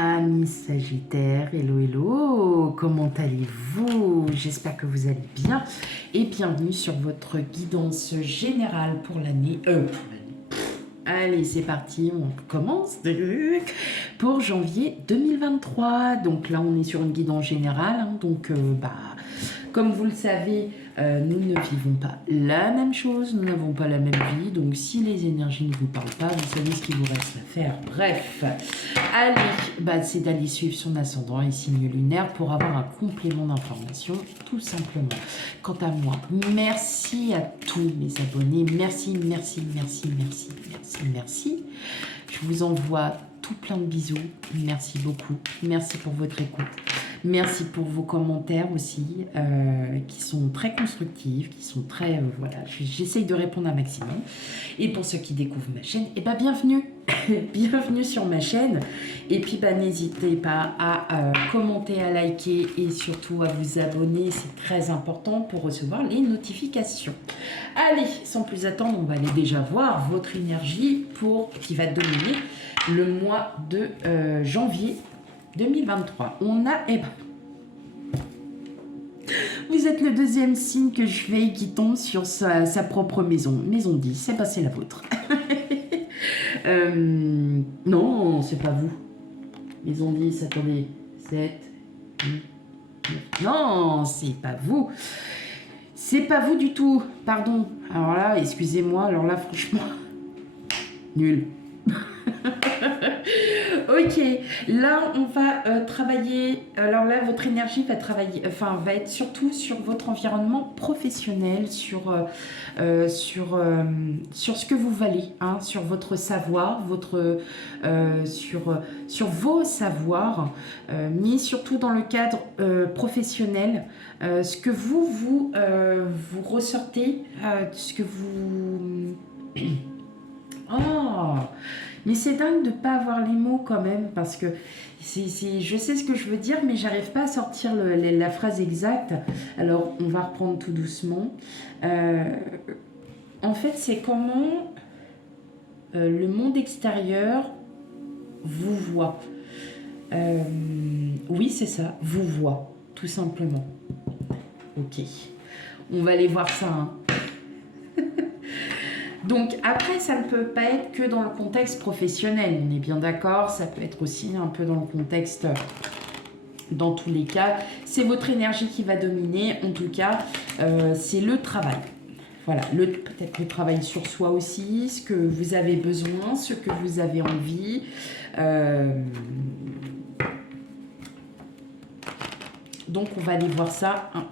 Amis Sagittaire, hello hello, comment allez-vous? J'espère que vous allez bien et bienvenue sur votre guidance générale pour l'année. Allez, c'est parti, on commence pour janvier 2023. Donc là, on est sur une guidance générale, hein, donc comme vous le savez, nous ne vivons pas la même chose, nous n'avons pas la même vie, donc si les énergies ne vous parlent pas, vous savez ce qu'il vous reste à faire. Bref, allez, c'est d'aller suivre son ascendant et signe lunaire pour avoir un complément d'information, tout simplement. Quant à moi, merci à tous mes abonnés, merci. Je vous envoie tout plein de bisous, merci beaucoup, merci pour votre écoute. Merci pour vos commentaires aussi, qui sont très constructifs, qui sont très... voilà, j'essaye de répondre un maximum. Et pour ceux qui découvrent ma chaîne, bienvenue bienvenue sur ma chaîne. Et puis, n'hésitez pas à commenter, à liker et surtout à vous abonner. C'est très important pour recevoir les notifications. Allez, sans plus attendre, on va aller déjà voir votre énergie qui va dominer le mois de janvier 2023. On a... vous êtes le deuxième signe que je fais qui tombe sur sa propre maison. Maison 10, c'est pas c'est la vôtre. Non, c'est pas vous. Maison 10, attendez. 7, 8, 9. Non, c'est pas vous. C'est pas vous du tout. Pardon. Alors là, excusez-moi. Alors là, franchement, nul. Ok, là on va travailler. Alors là, votre énergie va travailler, va être surtout sur votre environnement professionnel, sur ce que vous valez, hein, sur votre savoir, sur vos savoirs, mais surtout dans le cadre professionnel, ce que vous ressortez, ce que vous. Oh, mais c'est dingue de ne pas avoir les mots quand même, parce que je sais ce que je veux dire, mais j'arrive pas à sortir la phrase exacte. Alors, on va reprendre tout doucement. En fait, c'est comment le monde extérieur vous voit. Oui, c'est ça, vous voit, tout simplement. Ok, on va aller voir ça, hein. Donc après, ça ne peut pas être que dans le contexte professionnel, on est bien d'accord, ça peut être aussi un peu dans le contexte, dans tous les cas, c'est votre énergie qui va dominer, en tout cas, c'est le travail. Voilà, peut-être le travail sur soi aussi, ce que vous avez besoin, ce que vous avez envie. Donc on va aller voir ça un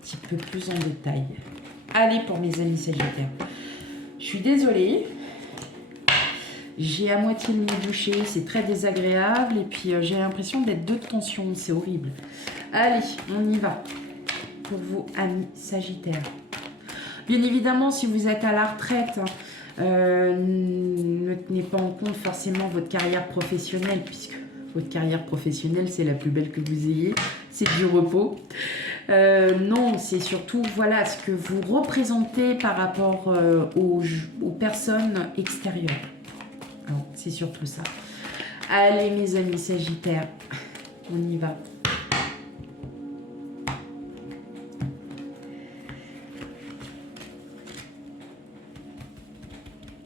petit peu plus en détail. Allez pour mes amis Sagittaires. Je suis désolée, j'ai à moitié le nez bouché, c'est très désagréable et puis j'ai l'impression d'être deux tensions, c'est horrible. Allez, on y va pour vous, amis Sagittaires. Bien évidemment, si vous êtes à la retraite, ne tenez pas en compte forcément votre carrière professionnelle, puisque votre carrière professionnelle, c'est la plus belle que vous ayez, c'est du repos. Non, c'est surtout voilà ce que vous représentez par rapport aux personnes extérieures. C'est surtout ça. Allez mes amis Sagittaires, on y va.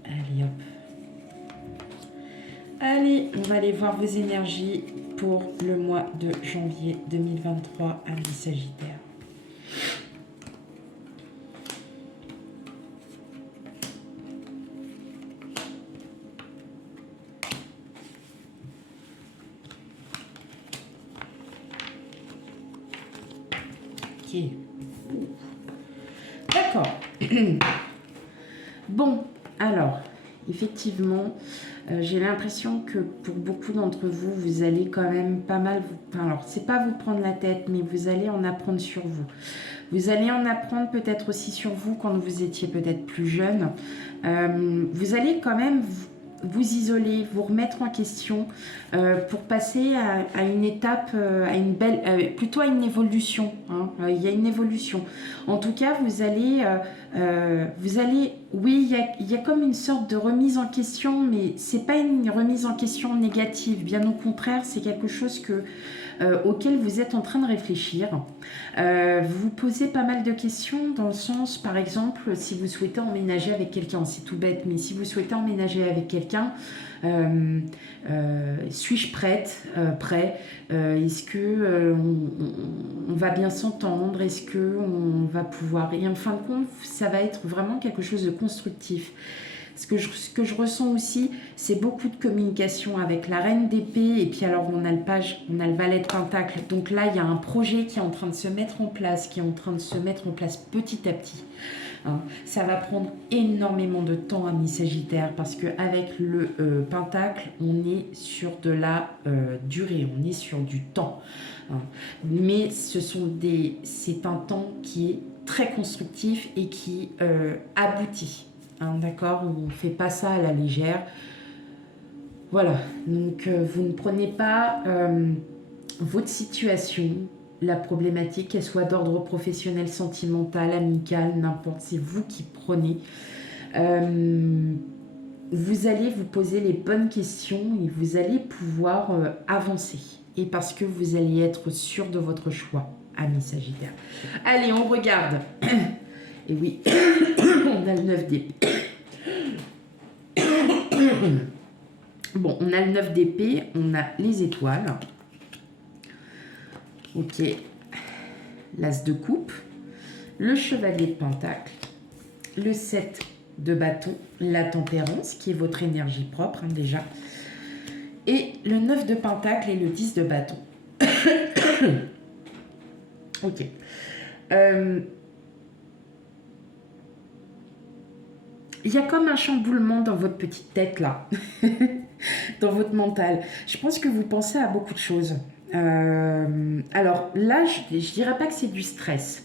Allez hop. Allez, on va aller voir vos énergies pour le mois de janvier 2023, amis Sagittaires. Ok. D'accord. Bon, alors, effectivement, j'ai l'impression que pour beaucoup d'entre vous, vous allez quand même pas mal... alors, c'est pas vous prendre la tête, mais vous allez en apprendre sur vous. Vous allez en apprendre peut-être aussi sur vous quand vous étiez peut-être plus jeune. Vous allez quand même vous isoler, vous remettre en question pour passer à une étape, plutôt à une évolution. Hein. Il y a une évolution. En tout cas, vous allez Oui, il y a comme une sorte de remise en question, mais c'est pas une remise en question négative. Bien au contraire, c'est quelque chose auquel vous êtes en train de réfléchir. Vous vous posez pas mal de questions dans le sens, par exemple, si vous souhaitez emménager avec quelqu'un, c'est tout bête, mais si vous souhaitez emménager avec quelqu'un, suis-je prête, prêt? Est-ce que on va bien s'entendre? Est-ce que on va pouvoir... Et en fin de compte, ça va être vraiment quelque chose de constructif. Ce que je ressens aussi, c'est beaucoup de communication avec la reine d'épée et puis alors on a le page, on a le valet de pentacle. Donc là, il y a un projet qui est en train de se mettre en place, qui est en train de se mettre en place petit à petit. Hein. Ça va prendre énormément de temps, ami Sagittaire, parce qu'avec le pentacle, on est sur de la durée, on est sur du temps. Hein. Mais c'est un temps qui est très constructif et qui aboutit. Hein, d'accord, on ne fait pas ça à la légère. Voilà, donc vous ne prenez pas votre situation, la problématique, qu'elle soit d'ordre professionnel, sentimental, amical, n'importe, c'est vous qui prenez. Vous allez vous poser les bonnes questions et vous allez pouvoir avancer. Et parce que vous allez être sûr de votre choix, ami Sagittaire. Allez, on regarde. Et oui, on a le 9 d'épée. Bon, on a le 9 d'épée, on a les étoiles. Ok. L'as de coupe, le chevalier de pentacle, le 7 de bâton, la tempérance, qui est votre énergie propre, hein, déjà. Et le 9 de pentacle et le 10 de bâton. Ok. Il y a comme un chamboulement dans votre petite tête, là. Dans votre mental. Je pense que vous pensez à beaucoup de choses. Alors là, je ne dirais pas que c'est du stress.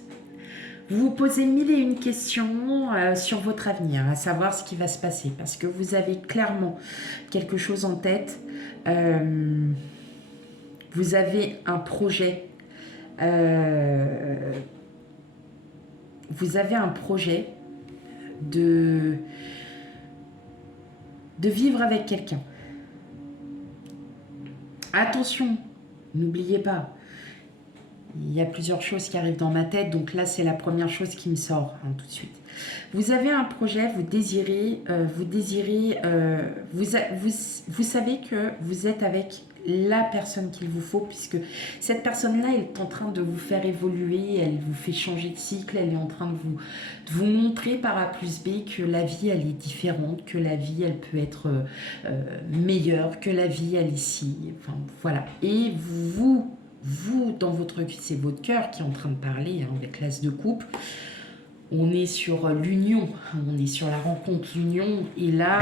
Vous vous posez mille et une questions sur votre avenir, à savoir ce qui va se passer, parce que vous avez clairement quelque chose en tête. Vous avez un projet. Vous avez un projet de vivre avec quelqu'un. Attention, n'oubliez pas, il y a plusieurs choses qui arrivent dans ma tête, donc là c'est la première chose qui me sort hein, tout de suite. Vous avez un projet, vous savez que vous êtes avec la personne qu'il vous faut, puisque cette personne-là est en train de vous faire évoluer, elle vous fait changer de cycle, elle est en train de vous montrer par A plus B que la vie elle est différente, que la vie elle peut être meilleure, que la vie elle est ici, enfin voilà. Et vous dans votre vie, c'est votre cœur qui est en train de parler hein, avec l'as de coupe. On est sur l'union, on est sur la rencontre, l'union. Et là,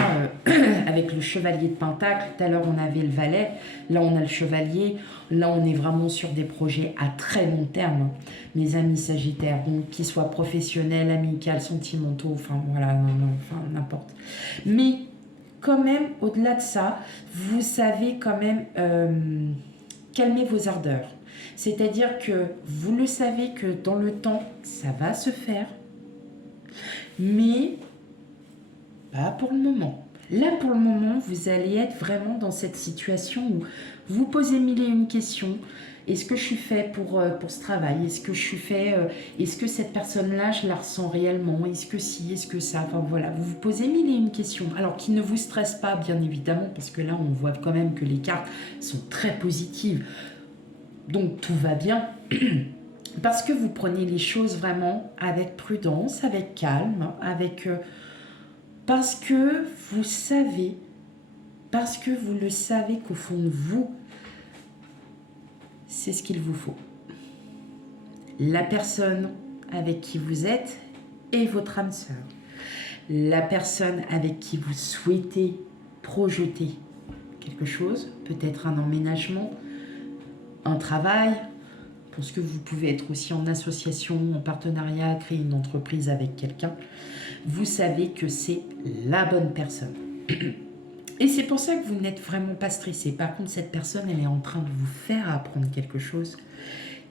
avec le chevalier de pentacle, tout à l'heure on avait le valet, là on a le chevalier. Là on est vraiment sur des projets à très long terme, mes amis sagittaires. Donc qu'ils soient professionnels, amicaux, sentimentaux, enfin voilà, enfin n'importe. Mais quand même, au-delà de ça, vous savez quand même calmer vos ardeurs. C'est-à-dire que vous le savez que dans le temps, ça va se faire. Mais pas pour le moment. Là, pour le moment, vous allez être vraiment dans cette situation où vous posez mille et une questions. Est-ce que je suis fait pour ce travail? Est-ce que je suis fait... est-ce que cette personne-là, je la ressens réellement? Est-ce que si? Est-ce que ça? Enfin voilà, vous vous posez mille et une questions. Alors, qui ne vous stresse pas, bien évidemment, parce que là, on voit quand même que les cartes sont très positives. Donc, tout va bien. Parce que vous prenez les choses vraiment avec prudence, avec calme, avec... parce que vous savez, parce que vous le savez qu'au fond de vous, c'est ce qu'il vous faut. La personne avec qui vous êtes est votre âme sœur. La personne avec qui vous souhaitez projeter quelque chose, peut-être un emménagement, un travail, parce que vous pouvez être aussi en association, en partenariat, créer une entreprise avec quelqu'un. Vous savez que c'est la bonne personne. Et c'est pour ça que vous n'êtes vraiment pas stressé. Par contre, cette personne, elle est en train de vous faire apprendre quelque chose,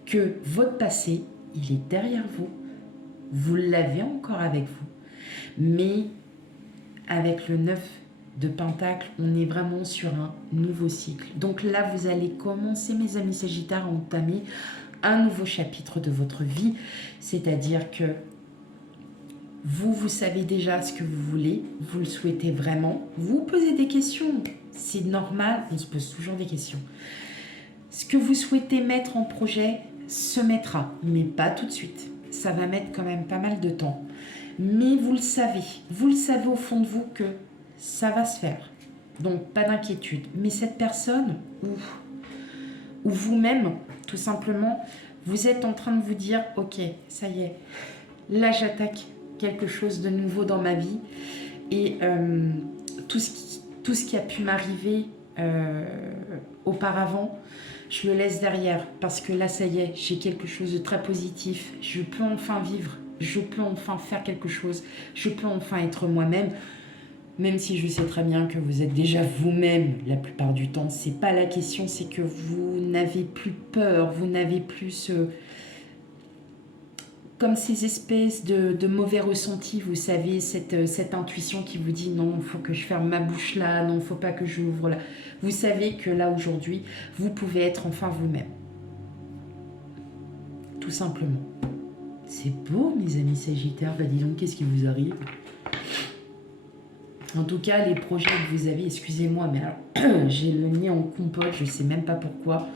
que votre passé, il est derrière vous. Vous l'avez encore avec vous. Mais avec le 9 de Pentacle, on est vraiment sur un nouveau cycle. Donc là, vous allez commencer, mes amis Sagittaires, à entamer un nouveau chapitre de votre vie. C'est-à-dire que vous savez déjà ce que vous voulez, vous le souhaitez vraiment. Vous posez des questions, c'est normal, on se pose toujours des questions. Ce que vous souhaitez mettre en projet se mettra, mais pas tout de suite. Ça va mettre quand même pas mal de temps. Mais vous le savez au fond de vous que ça va se faire. Donc pas d'inquiétude. Mais cette personne, ou vous-même, tout simplement, vous êtes en train de vous dire, ok, ça y est, là j'attaque quelque chose de nouveau dans ma vie. Et tout ce qui a pu m'arriver auparavant, je le laisse derrière. Parce que là, ça y est, j'ai quelque chose de très positif. Je peux enfin vivre. Je peux enfin faire quelque chose. Je peux enfin être moi-même. Même si je sais très bien que vous êtes déjà vous-même la plupart du temps. C'est pas la question, c'est que vous n'avez plus peur. Vous n'avez plus comme ces espèces de mauvais ressentis, vous savez, cette intuition qui vous dit non, il faut que je ferme ma bouche là, non, il ne faut pas que je ouvre là. Vous savez que là, aujourd'hui, vous pouvez être enfin vous-même. Tout simplement. C'est beau, mes amis Sagittaires. Bah, dis donc, qu'est-ce qui vous arrive? En tout cas, les projets que vous avez, excusez-moi, mais alors, j'ai le nez en compote, je ne sais même pas pourquoi.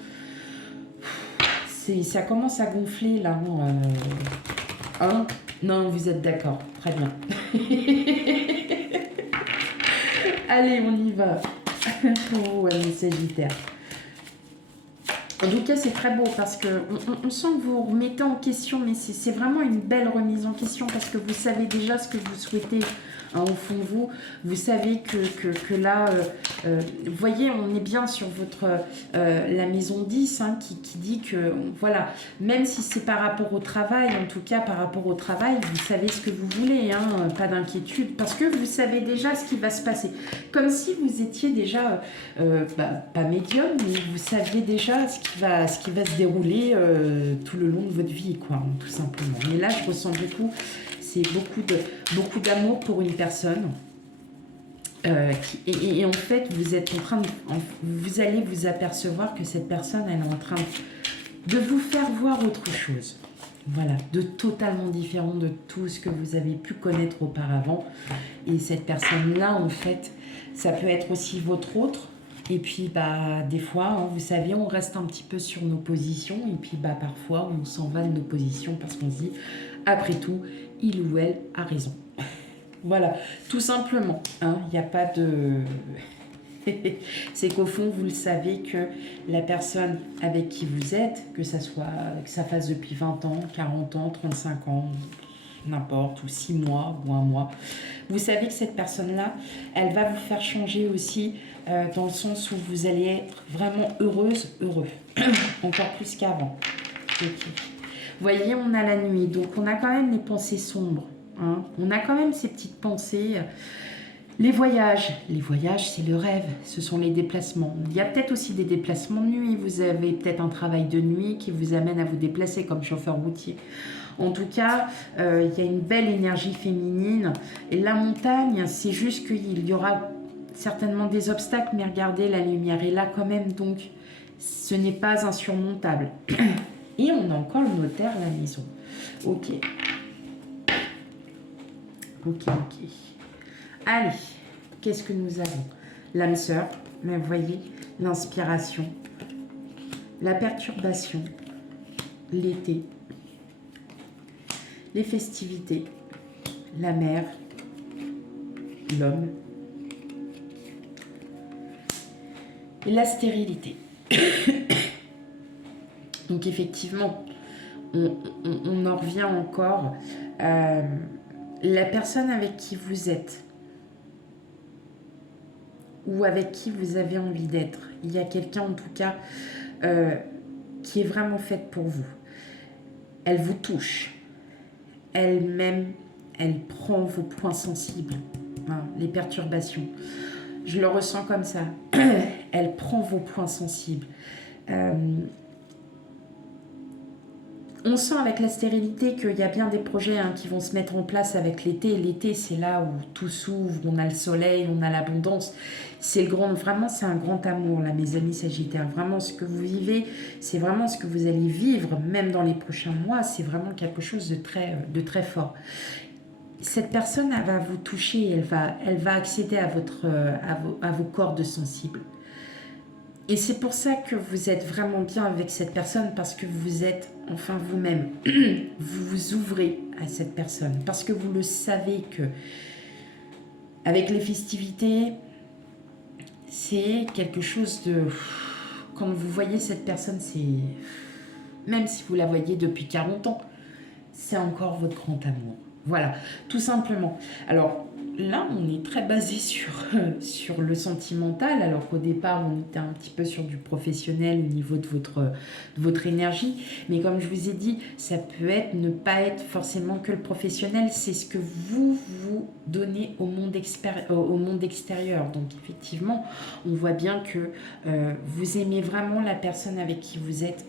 Ça commence à gonfler, là. Hein? Non, vous êtes d'accord. Très bien. Allez, on y va. Oh, mes Sagittaires. En tout cas, c'est très beau parce que on sent que vous remettez en question, mais c'est vraiment une belle remise en question parce que vous savez déjà ce que vous souhaitez. Hein, au fond de vous, vous savez que là, vous voyez, on est bien sur votre la maison 10 hein, qui dit que, voilà, même si c'est par rapport au travail, en tout cas par rapport au travail, vous savez ce que vous voulez, hein, pas d'inquiétude, parce que vous savez déjà ce qui va se passer. Comme si vous étiez déjà, pas médium, mais vous saviez déjà ce qui va se dérouler tout le long de votre vie, quoi, hein, tout simplement. Mais là, je ressens beaucoup... C'est beaucoup d'amour pour une personne. Et en fait, vous êtes en train de... Vous allez vous apercevoir que cette personne, elle est en train de vous faire voir autre chose. Voilà, de totalement différent de tout ce que vous avez pu connaître auparavant. Et cette personne-là, en fait, ça peut être aussi votre autre. Et puis, des fois, hein, vous savez, on reste un petit peu sur nos positions. Et puis, parfois, on s'en va de nos positions parce qu'on se dit, après tout, il ou elle a raison. Voilà, tout simplement. Hein, il n'y a pas de... C'est qu'au fond, vous le savez que la personne avec qui vous êtes, que ça fasse depuis 20 ans, 40 ans, 35 ans, n'importe, ou 6 mois, ou 1 mois, vous savez que cette personne-là, elle va vous faire changer aussi dans le sens où vous allez être vraiment heureuse, heureux. Encore plus qu'avant. Okay. Vous voyez, on a la nuit, donc on a quand même les pensées sombres. Hein. On a quand même ces petites pensées. Les voyages, c'est le rêve, ce sont les déplacements. Il y a peut-être aussi des déplacements de nuit. Vous avez peut-être un travail de nuit qui vous amène à vous déplacer comme chauffeur routier. En tout cas, il y a une belle énergie féminine. Et la montagne, c'est juste qu'il y aura certainement des obstacles, mais regardez, la lumière est là quand même, donc ce n'est pas insurmontable. Et on a encore le notaire à la maison. Ok. Allez, qu'est-ce que nous avons? L'âme sœur, mais vous voyez, l'inspiration, la perturbation, l'été, les festivités, la mer, l'homme et la stérilité. Donc effectivement, on en revient encore. La personne avec qui vous êtes ou avec qui vous avez envie d'être, il y a quelqu'un en tout cas qui est vraiment faite pour vous. Elle vous touche. Elle-même, elle prend vos points sensibles, hein, les perturbations. Je le ressens comme ça. Elle prend vos points sensibles. On sent avec la stérilité qu'il y a bien des projets qui vont se mettre en place avec l'été. L'été, c'est là où tout s'ouvre, on a le soleil, on a l'abondance. C'est vraiment, c'est un grand amour, là, mes amis Sagittaires. Vraiment, ce que vous vivez, c'est vraiment ce que vous allez vivre, même dans les prochains mois. C'est vraiment quelque chose de très fort. Cette personne, elle va vous toucher, elle va accéder à vos cordes sensibles. Et c'est pour ça que vous êtes vraiment bien avec cette personne, parce que vous êtes enfin vous-même. Vous vous ouvrez à cette personne, parce que vous le savez que avec les festivités, c'est quelque chose de... Quand vous voyez cette personne, c'est... Même si vous la voyez depuis 40 ans, c'est encore votre grand amour. Voilà, tout simplement. Alors là, on est très basé sur le sentimental, alors qu'au départ, on était un petit peu sur du professionnel au niveau de votre énergie. Mais comme je vous ai dit, ça peut être ne pas être forcément que le professionnel, c'est ce que vous donnez au monde extérieur. Donc effectivement, on voit bien que vous aimez vraiment la personne avec qui vous êtes.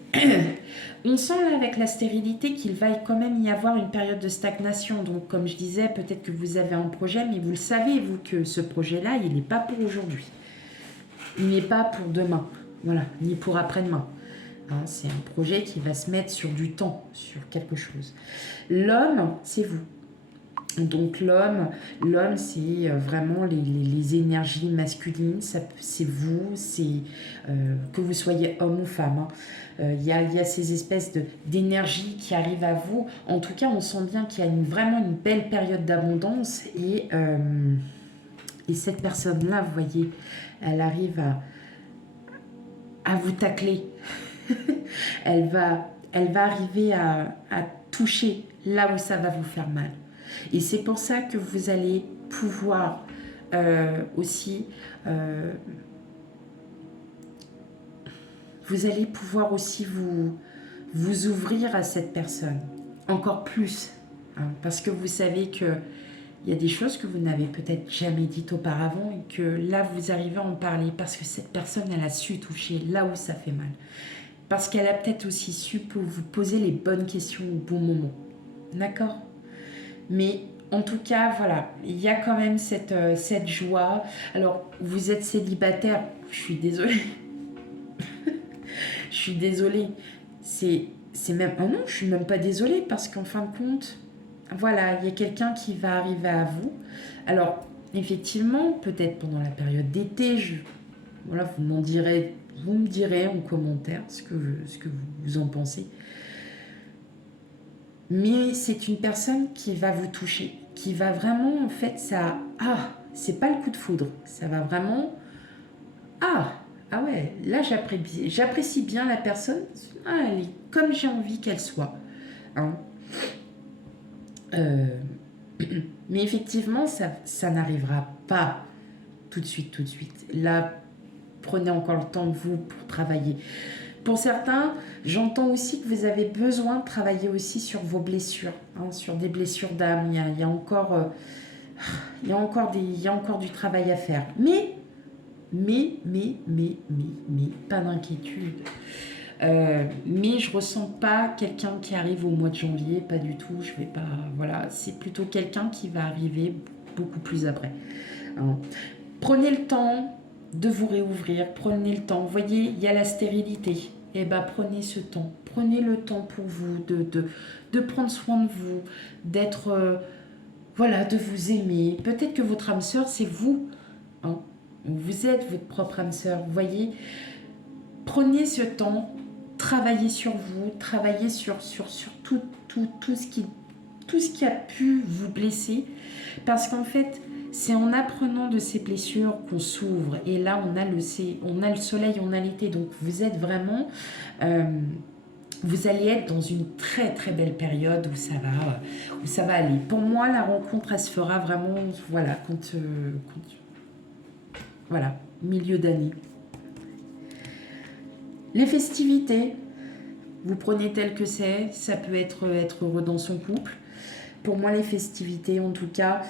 On sent là avec la stérilité qu'il va quand même y avoir une période de stagnation. Donc comme je disais, peut-être que vous avez un projet, mais vous le savez, vous, que ce projet-là, il n'est pas pour aujourd'hui. Il n'est pas pour demain, voilà, ni pour après-demain. Hein, c'est un projet qui va se mettre sur du temps, sur quelque chose. L'homme, c'est vous. Donc l'homme, c'est vraiment les énergies masculines, c'est vous, c'est que vous soyez homme ou femme. Il y a ces espèces d'énergie qui arrivent à vous. En tout cas, on sent bien qu'il y a vraiment une belle période d'abondance et cette personne-là, vous voyez, elle arrive à vous tacler. elle va arriver à toucher là où ça va vous faire mal. Et c'est pour ça que vous allez pouvoir aussi vous ouvrir à cette personne encore plus, hein, parce que vous savez que il y a des choses que vous n'avez peut-être jamais dites auparavant et que là vous arrivez à en parler parce que cette personne elle a su toucher là où ça fait mal, parce qu'elle a peut-être aussi su vous poser les bonnes questions au bon moment, d'accord? Mais en tout cas, voilà, il y a quand même cette joie. Alors, vous êtes célibataire, je suis désolée. Je suis désolée. C'est même... Oh non, je suis même pas désolée parce qu'en fin de compte, voilà, il y a quelqu'un qui va arriver à vous. Alors, effectivement, peut-être pendant la période d'été, voilà, vous me direz en commentaire ce que vous en pensez. Mais c'est une personne qui va vous toucher, qui va vraiment, en fait, ça... Ah, c'est pas le coup de foudre. Ça va vraiment... Ah ouais, là, j'apprécie bien la personne. Ah, elle est comme j'ai envie qu'elle soit. Hein. Mais effectivement, ça n'arrivera pas tout de suite. Là, prenez encore le temps de vous pour travailler. Pour certains, j'entends aussi que vous avez besoin de travailler aussi sur vos blessures, hein, sur des blessures d'âme. Il y a encore du travail à faire. Mais, pas d'inquiétude. Mais je ressens pas quelqu'un qui arrive au mois de janvier, pas du tout. Je vais pas, voilà, c'est plutôt quelqu'un qui va arriver beaucoup plus après. Hein. Prenez le temps de vous réouvrir, prenez le temps. Vous voyez, il y a la stérilité. Eh bien, prenez ce temps. Prenez le temps pour vous de prendre soin de vous, d'être, voilà, de vous aimer. Peut-être que votre âme sœur, c'est vous. Hein. Vous êtes votre propre âme sœur. Vous voyez, prenez ce temps, travaillez sur vous, travaillez sur tout ce qui a pu vous blesser. Parce qu'en fait, c'est en apprenant de ces blessures qu'on s'ouvre. Et là, on a le soleil, on a l'été. Donc, vous êtes vraiment... vous allez être dans une très, très belle période où ça va aller. Pour moi, la rencontre, elle se fera vraiment... Voilà, voilà, milieu d'année. Les festivités, vous prenez tel que c'est. Ça peut être heureux dans son couple. Pour moi, les festivités, en tout cas,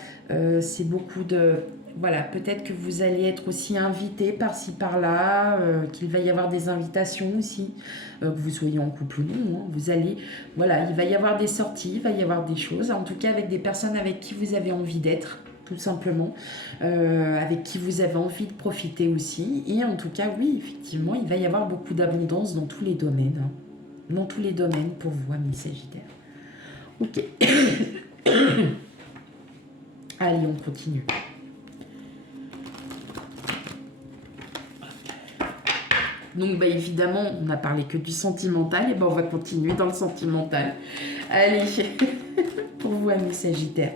c'est beaucoup de Voilà, peut-être que vous allez être aussi invité par-ci par-là, qu'il va y avoir des invitations aussi, que vous soyez en couple ou non. Hein, vous allez, voilà, il va y avoir des sorties, il va y avoir des choses, en tout cas avec des personnes avec qui vous avez envie d'être, tout simplement, avec qui vous avez envie de profiter aussi. Et en tout cas, oui, effectivement, il va y avoir beaucoup d'abondance dans tous les domaines, hein, dans tous les domaines pour vous, amis Sagittaires. Ok. Allez, on continue. Donc, bah, évidemment, on n'a parlé que du sentimental, et ben on va continuer dans le sentimental. Allez, pour vous, amis Sagittaires.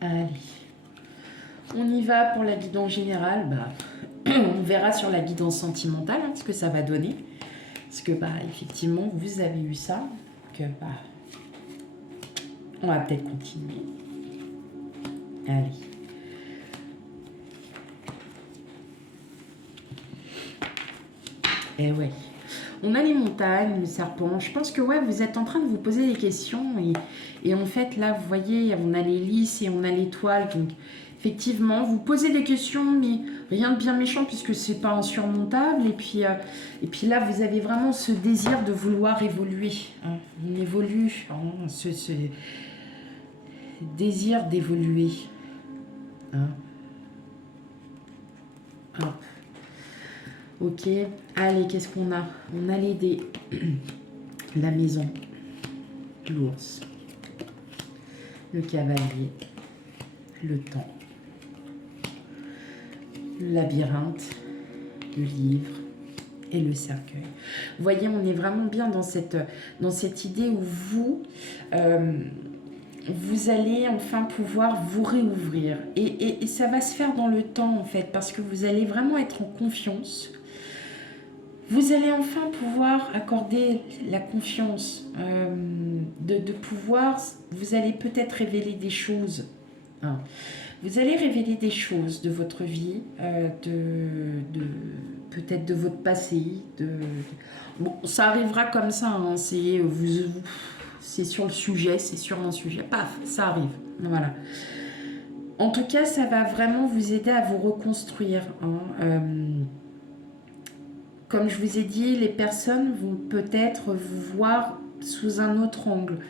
Allez, on y va pour la guidance générale. Bah, on verra sur la guidance sentimentale ce que ça va donner. Parce que, bah, effectivement, vous avez eu ça. Que, bah, on va peut-être continuer. Allez. Eh ouais. On a les montagnes, le serpent. Je pense que ouais, vous êtes en train de vous poser des questions. Et en fait, là, vous voyez, on a les lys et on a l'étoile. Donc, effectivement, vous posez des questions, mais rien de bien méchant puisque c'est pas insurmontable. Et puis là, vous avez vraiment ce désir de vouloir évoluer. Hein. On évolue. Hein, ce désir d'évoluer. Hein. Hop. Ok, allez, qu'est-ce qu'on a? On a les dés. La maison, l'ours, le cavalier, le temps, le labyrinthe, le livre et le cercueil. Vous voyez, on est vraiment bien dans cette idée où vous allez enfin pouvoir vous réouvrir. Et ça va se faire dans le temps, en fait, parce que vous allez vraiment être en confiance. Vous allez enfin pouvoir accorder la confiance, de pouvoir, vous allez peut-être révéler des choses. Hein. Vous allez révéler des choses de votre vie, peut-être de votre passé. Bon, ça arrivera comme ça, hein, c'est sur le sujet, c'est sur un sujet, paf, ça arrive. Voilà. En tout cas, ça va vraiment vous aider à vous reconstruire. Hein. Comme je vous ai dit, les personnes vont peut-être vous voir sous un autre angle.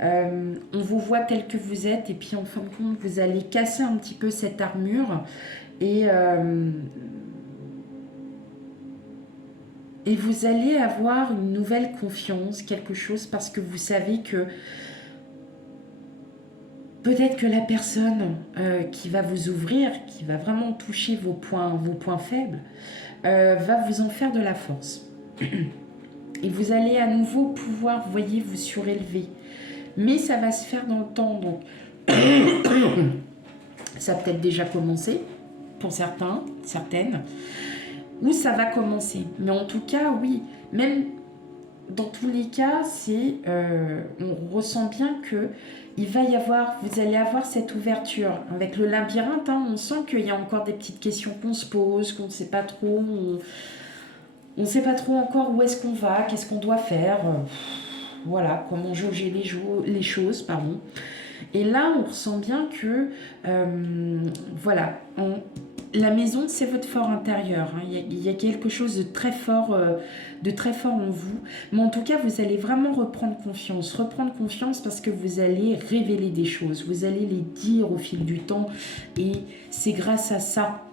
On vous voit tel que vous êtes et puis en fin de compte, vous allez casser un petit peu cette armure et vous allez avoir une nouvelle confiance, quelque chose parce que vous savez que peut-être que la personne qui va vous ouvrir, qui va vraiment toucher vos points faibles, va vous en faire de la force. Et vous allez à nouveau pouvoir, vous voyez, vous surélever. Mais ça va se faire dans le temps. Donc, ça a peut-être déjà commencé pour certains, certaines, ou ça va commencer. Mais en tout cas, oui, même dans tous les cas, on ressent bien que vous allez avoir cette ouverture. Avec le labyrinthe, hein, on sent qu'il y a encore des petites questions qu'on se pose, qu'on ne sait pas trop. On ne sait pas trop encore où est-ce qu'on va, qu'est-ce qu'on doit faire. Voilà, comment jauger les choses, pardon. Et là, on ressent bien que, voilà, la maison, c'est votre fort intérieur. Hein. Il y a quelque chose de très fort en vous. Mais en tout cas, vous allez vraiment reprendre confiance parce que vous allez révéler des choses. Vous allez les dire au fil du temps. Et c'est grâce à ça.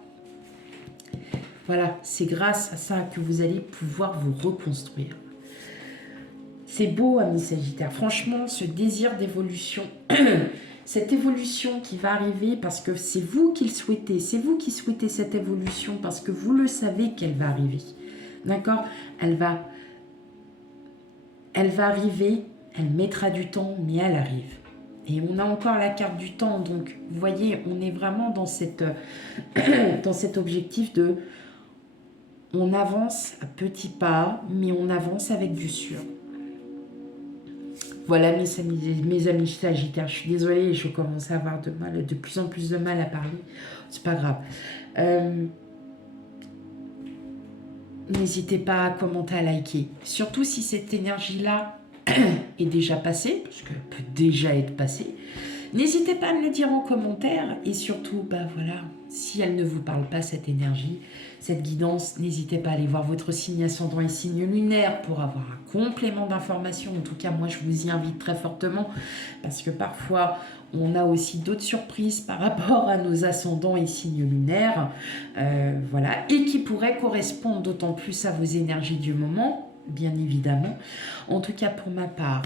Voilà, c'est grâce à ça que vous allez pouvoir vous reconstruire. C'est beau, amis Sagittaires. Franchement, ce désir d'évolution, cette évolution qui va arriver parce que c'est vous qui le souhaitez. C'est vous qui souhaitez cette évolution parce que vous le savez qu'elle va arriver. D'accord ? Elle va arriver, elle mettra du temps, mais elle arrive. Et on a encore la carte du temps. Donc, vous voyez, on est vraiment dans cet objectif de... On avance à petits pas, mais on avance avec du sûr. Voilà mes amis sagittaires, je suis désolée, je commence à avoir de plus en plus de mal à parler. C'est pas grave. N'hésitez pas à commenter, à liker. Surtout si cette énergie-là est déjà passée, parce qu'elle peut déjà être passée. N'hésitez pas à me le dire en commentaire. Et surtout, bah voilà, si elle ne vous parle pas, cette énergie, cette guidance, n'hésitez pas à aller voir votre signe ascendant et signe lunaire pour avoir un complément d'information. En tout cas, moi, je vous y invite très fortement parce que parfois, on a aussi d'autres surprises par rapport à nos ascendants et signes lunaires. Voilà, et qui pourraient correspondre d'autant plus à vos énergies du moment, bien évidemment. En tout cas, pour ma part,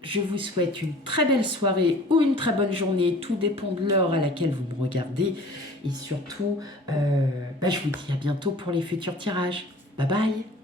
je vous souhaite une très belle soirée ou une très bonne journée. Tout dépend de l'heure à laquelle vous me regardez. Et surtout, je vous dis à bientôt pour les futurs tirages. Bye bye!